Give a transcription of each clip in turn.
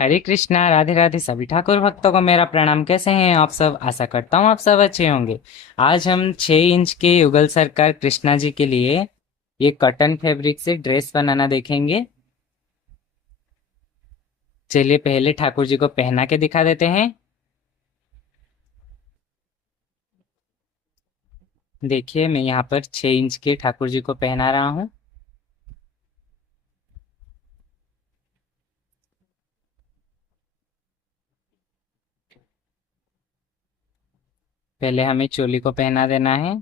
हरे कृष्णा, राधे राधे सभी ठाकुर भक्तों को मेरा प्रणाम। कैसे हैं आप सब? आशा करता हूँ आप सब अच्छे होंगे। आज हम 6 इंच के युगल सरकार कृष्णा जी के लिए ये कॉटन फैब्रिक से ड्रेस बनाना देखेंगे। चलिए पहले ठाकुर जी को पहना के दिखा देते हैं। देखिए मैं यहाँ पर 6 इंच के ठाकुर जी को पहना रहा हूँ। पहले हमें चोली को पहना देना है।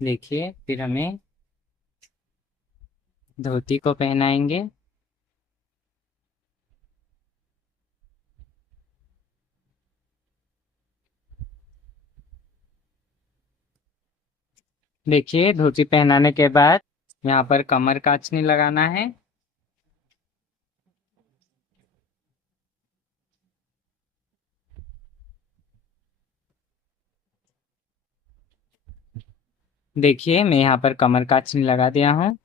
देखिए फिर हमें धोती को पहनाएंगे। देखिए धोती पहनाने के बाद यहाँ पर कमर कांचनी लगाना है। देखिए मैं यहाँ पर कमर कांचनी लगा दिया हूँ।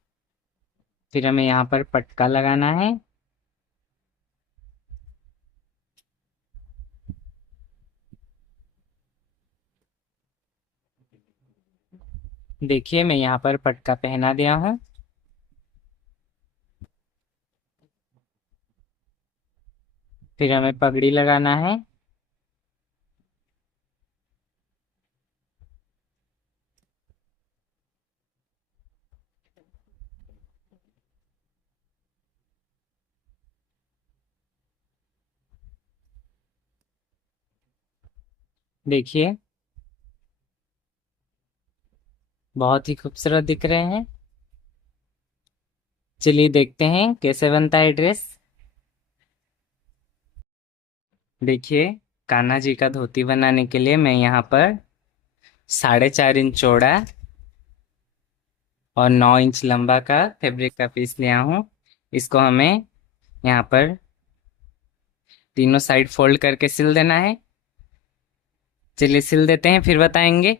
फिर हमें यहाँ पर पटका लगाना है। देखिए मैं यहाँ पर पटका पहना दिया हूँ। फिर हमें पगड़ी लगाना है। देखिए बहुत ही खूबसूरत दिख रहे हैं। चलिए देखते हैं कैसे बनता है ड्रेस। देखिए कान्हा जी का धोती बनाने के लिए मैं यहाँ पर 4.5 इंच चौड़ा और 9 इंच लंबा का फैब्रिक का पीस लिया हूँ। इसको हमें यहाँ पर तीनों साइड फोल्ड करके सिल देना है। चलिए सिल देते हैं फिर बताएंगे।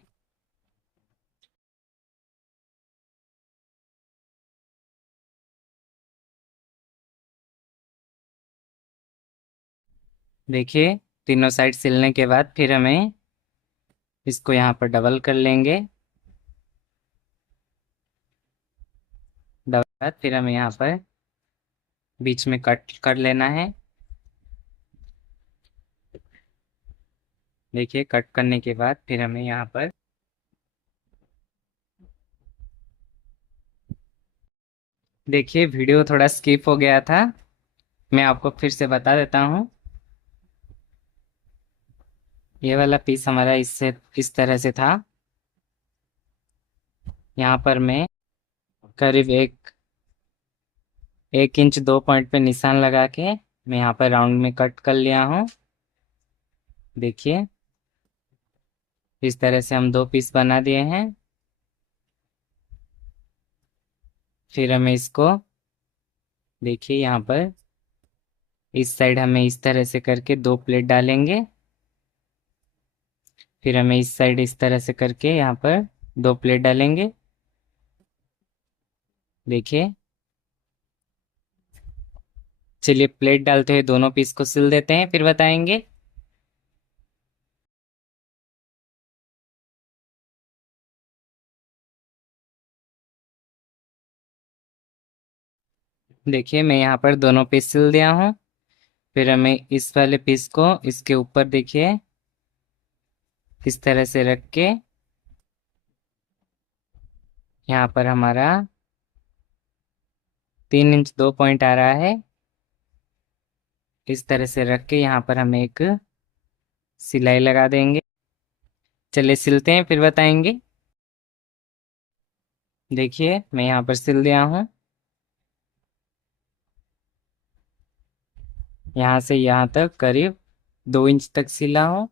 देखिए तीनों साइड सिलने के बाद फिर हमें इसको यहाँ पर डबल कर लेंगे। डबल बाद फिर हमें यहाँ पर बीच में कट कर लेना है। देखिए कट करने के बाद फिर हमें यहाँ पर देखिए वीडियो थोड़ा स्किप हो गया था, मैं आपको फिर से बता देता हूँ। ये वाला पीस हमारा इससे इस तरह से था। यहाँ पर मैं करीब 1 इंच 2 पॉइंट पे निशान लगा के मैं यहाँ पर राउंड में कट कर लिया हूँ। देखिए इस तरह से हम 2 पीस बना दिए हैं। फिर हमें इसको देखिए यहाँ पर इस साइड हमें इस तरह से करके 2 प्लेट डालेंगे। फिर हमें इस साइड इस तरह से करके यहाँ पर 2 प्लेट डालेंगे। देखिए चलिए प्लेट डालते हुए दोनों पीस को सिल देते हैं फिर बताएंगे। देखिए मैं यहाँ पर दोनों पीस सिल दिया हूँ। फिर हमें इस वाले पीस को इसके ऊपर देखिए इस तरह से रख के यहाँ पर हमारा 3 इंच 2 पॉइंट आ रहा है। इस तरह से रख के यहाँ पर हम एक सिलाई लगा देंगे। चलिए सिलते हैं फिर बताएंगे। देखिए मैं यहाँ पर सिल दिया हूँ। यहाँ से यहाँ तक करीब 2 इंच तक सिला हूँ।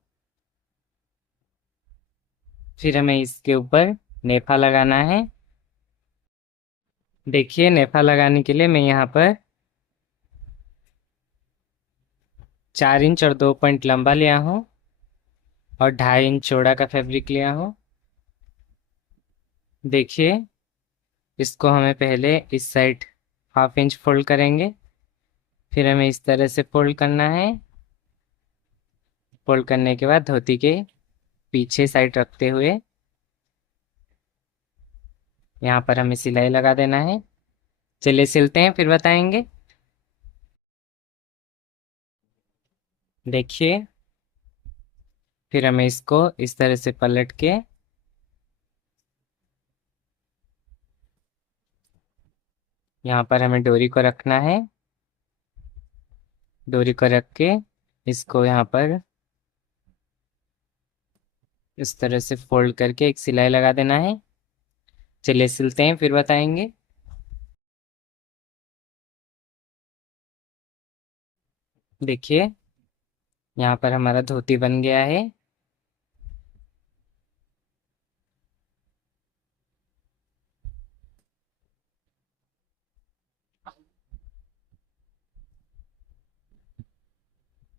फिर हमें इसके ऊपर नेफा लगाना है। देखिए, नेफा लगाने के लिए मैं यहाँ पर 4 इंच और 2 पॉइंट लंबा लिया हूँ और 2.5 इंच चौड़ा का फैब्रिक लिया हूँ। देखिए, इसको हमें पहले इस साइड 1/2 इंच फोल्ड करेंगे। फिर हमें इस तरह से फोल्ड करना है। फोल्ड करने के बाद धोती के पीछे साइड रखते हुए यहाँ पर हमें सिलाई लगा देना है। चलिए सिलते हैं, फिर बताएंगे। देखिए, फिर हमें इसको इस तरह से पलट के यहाँ पर हमें डोरी को रखना है। डोरी को रख के इसको यहाँ पर इस तरह से फोल्ड करके एक सिलाई लगा देना है। चलिए सिलते हैं, फिर बताएंगे। देखिए, यहाँ पर हमारा धोती बन गया है।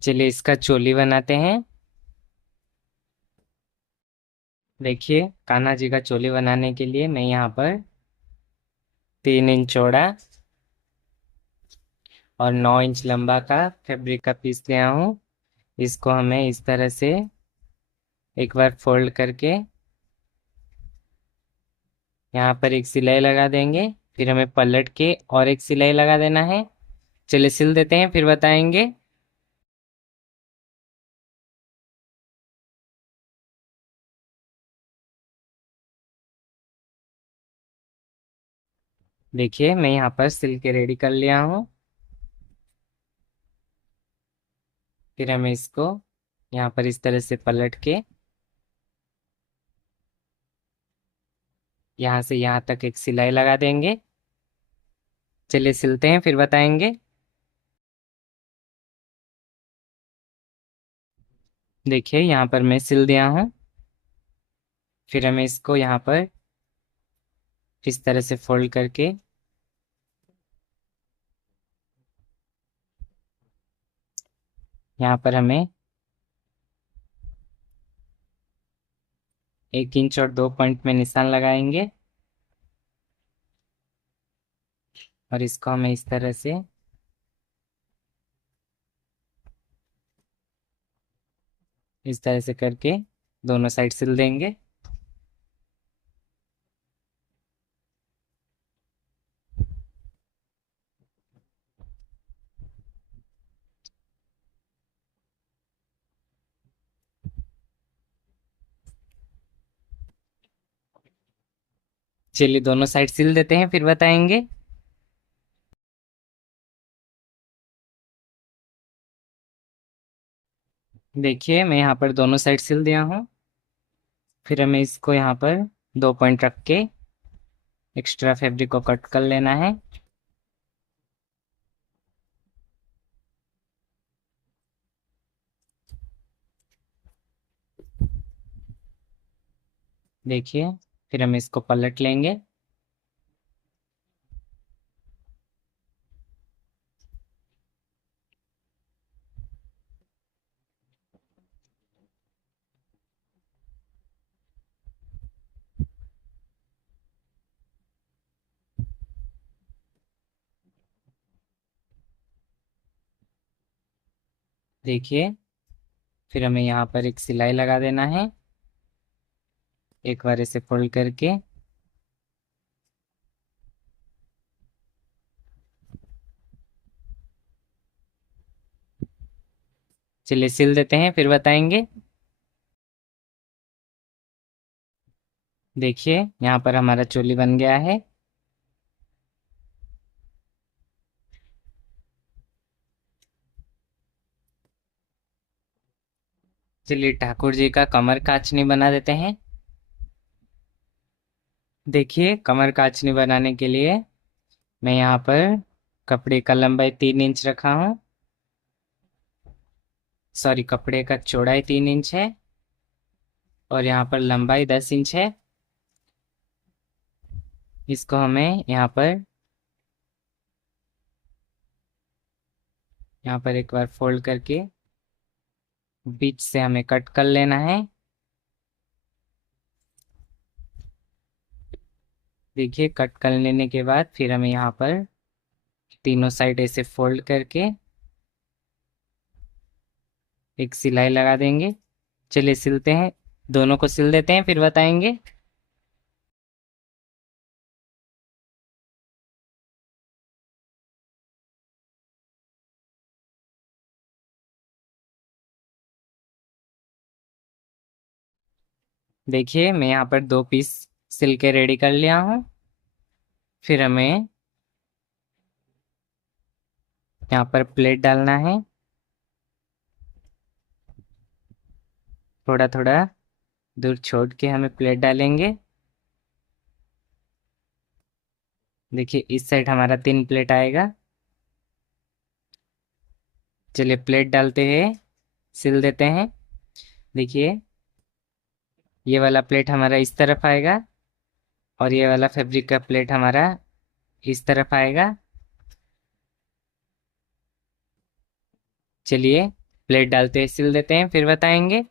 चलिए इसका चोली बनाते हैं। देखिए, कान्हा जी का चोली बनाने के लिए मैं यहाँ पर 3 इंच चौड़ा और 9 इंच लंबा का फैब्रिक का पीस लिया हूँ। इसको हमें इस तरह से एक बार फोल्ड करके यहाँ पर एक सिलाई लगा देंगे। फिर हमें पलट के और एक सिलाई लगा देना है। चलिए सिल देते हैं, फिर बताएंगे। देखिए, मैं यहाँ पर सिल के रेडी कर लिया हूँ। फिर हमें इसको यहाँ पर इस तरह से पलट के यहाँ से यहाँ तक एक सिलाई लगा देंगे। चलिए सिलते हैं, फिर बताएंगे। देखिए, यहाँ पर मैं सिल दिया हूँ। फिर हमें इसको यहाँ पर इस तरह से फोल्ड करके यहाँ पर हमें 1 इंच और 2 पॉइंट में निशान लगाएंगे और इसको हमें इस तरह से करके दोनों साइड सिल देंगे। चलिए दोनों साइड सिल देते हैं, फिर बताएंगे। देखिए, मैं यहाँ पर दोनों साइड सिल दिया हूँ। फिर हमें इसको यहाँ पर 2 पॉइंट रख के एक्स्ट्रा फैब्रिक को कट कर लेना है। देखिए, फिर हम इसको पलट लेंगे। देखिए, फिर हमें यहाँ पर एक सिलाई लगा देना है, एक बार इसे फोल्ड करके। चलिए सिल देते हैं, फिर बताएंगे। देखिए, यहाँ पर हमारा चोली बन गया है। चलिए ठाकुर जी का कमर काचनी बना देते हैं। देखिए, कमर काचनी बनाने के लिए मैं यहाँ पर कपड़े का लंबाई 3 इंच रखा हूँ। सॉरी, कपड़े का चौड़ाई 3 इंच है और यहाँ पर लंबाई 10 इंच है। इसको हमें यहाँ पर एक बार फोल्ड करके बीच से हमें कट कर लेना है। देखिए, कट कर लेने के बाद फिर हमें यहाँ पर तीनों साइड ऐसे फोल्ड करके एक सिलाई लगा देंगे। चलिए सिलते हैं, दोनों को सिल देते हैं फिर बताएंगे। देखिए, मैं यहाँ पर 2 पीस सिल के रेडी कर लिया हूँ। फिर हमें यहाँ पर प्लेट डालना है। थोड़ा थोड़ा दूर छोड़ के हमें प्लेट डालेंगे। देखिए, इस साइड हमारा 3 प्लेट आएगा। चलिए प्लेट डालते हैं, सिल देते हैं। देखिए, ये वाला प्लेट हमारा इस तरफ आएगा और ये वाला फैब्रिक का प्लेट हमारा इस तरफ आएगा। चलिए प्लेट डालते हैं, सिल देते हैं फिर बताएंगे।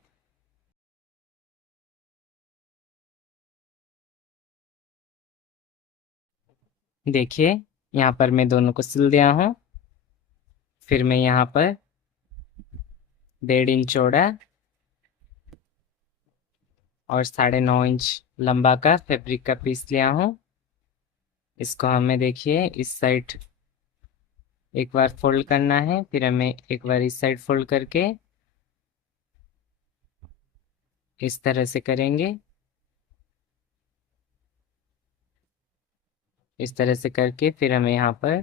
देखिए, यहाँ पर मैं दोनों को सिल दिया हूँ। फिर मैं यहाँ पर 1.5 इंच चौड़ा और 9.5 इंच लंबा का फैब्रिक का पीस लिया हूँ। इसको हमें देखिए इस साइड एक बार फोल्ड करना है, फिर हमें एक बार इस साइड फोल्ड करके इस तरह से करेंगे। इस तरह से करके फिर हमें यहाँ पर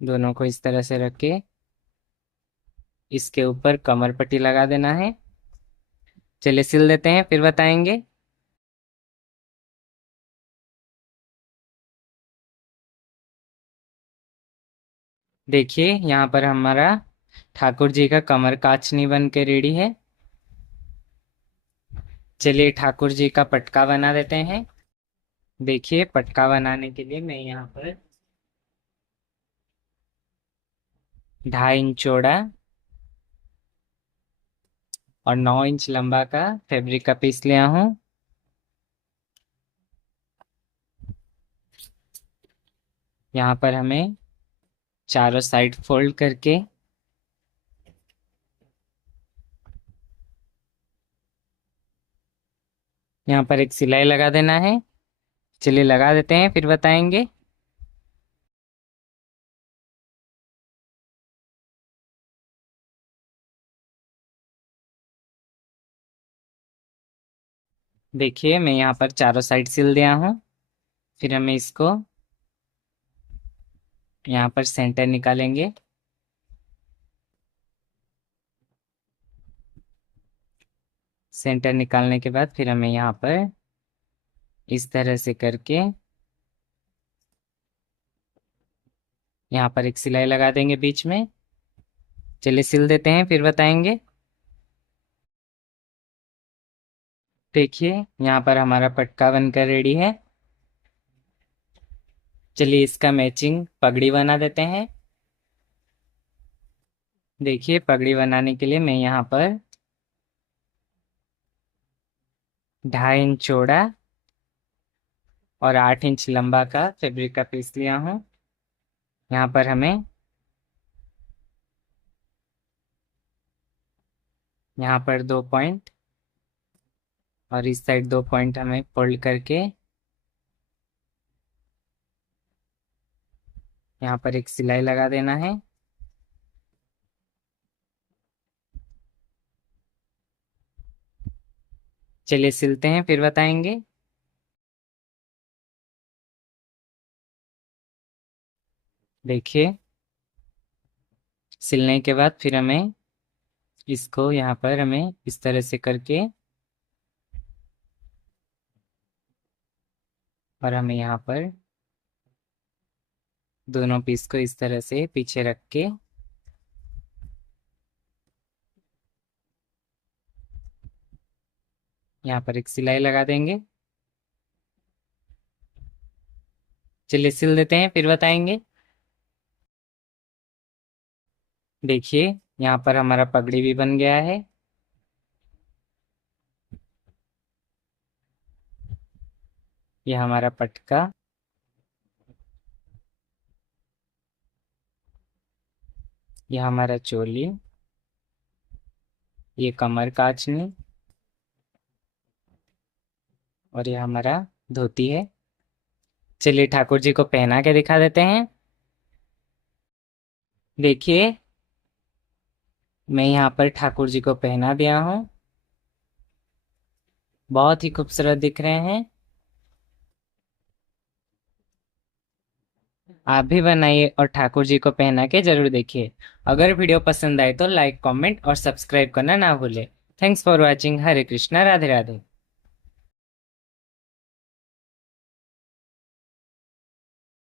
दोनों को इस तरह से रख के इसके ऊपर कमर पट्टी लगा देना है। चलिए सिल देते हैं फिर बताएंगे। देखिए, यहाँ पर हमारा ठाकुर जी का कमर काचनी बन के रेडी है। चलिए ठाकुर जी का पटका बना देते हैं। देखिए, पटका बनाने के लिए मैं यहाँ पर 2.5 इंच चौड़ा और 9 इंच लंबा का फैब्रिक का पीस लिया हूँ। यहाँ पर हमें चारों साइड फोल्ड करके यहाँ पर एक सिलाई लगा देना है। चलिए लगा देते हैं फिर बताएंगे। देखिए, मैं यहाँ पर चारों साइड सिल दिया हूँ। फिर हमें इसको यहाँ पर सेंटर निकालेंगे। सेंटर निकालने के बाद फिर हमें यहाँ पर इस तरह से करके यहाँ पर एक सिलाई लगा देंगे बीच में। चलिए सिल देते हैं फिर बताएंगे। देखिए, यहाँ पर हमारा पटका बनकर रेडी है। चलिए इसका मैचिंग पगड़ी बना देते हैं। देखिए, पगड़ी बनाने के लिए मैं यहाँ पर 2.5 इंच चौड़ा और 8 इंच लंबा का फैब्रिक का पीस लिया हूँ। यहाँ पर हमें यहाँ पर 2 पॉइंट और इस साइड 2 पॉइंट हमें फोल्ड करके यहाँ पर एक सिलाई लगा देना है। चलिए सिलते हैं फिर बताएंगे। देखिए, सिलने के बाद फिर हमें इसको यहाँ पर हमें इस तरह से करके और हमें यहाँ पर दोनों पीस को इस तरह से पीछे रख के यहाँ पर एक सिलाई लगा देंगे। चलिए सिल देते हैं, फिर बताएंगे। देखिए यहाँ पर हमारा पगड़ी भी बन गया है। ये हमारा पटका, ये हमारा चोली, ये कमर काचनी, और ये हमारा धोती है। चलिए ठाकुर जी को पहना के दिखा देते हैं। देखिए मैं यहाँ पर ठाकुर जी को पहना दिया हूँ। बहुत ही खूबसूरत दिख रहे हैं। आप भी बनाइए और ठाकुर जी को पहना के जरूर देखिए। अगर वीडियो पसंद आए तो लाइक, कमेंट और सब्सक्राइब करना ना भूलें। Thanks for watching. Hare Krishna, Radhe Radhe.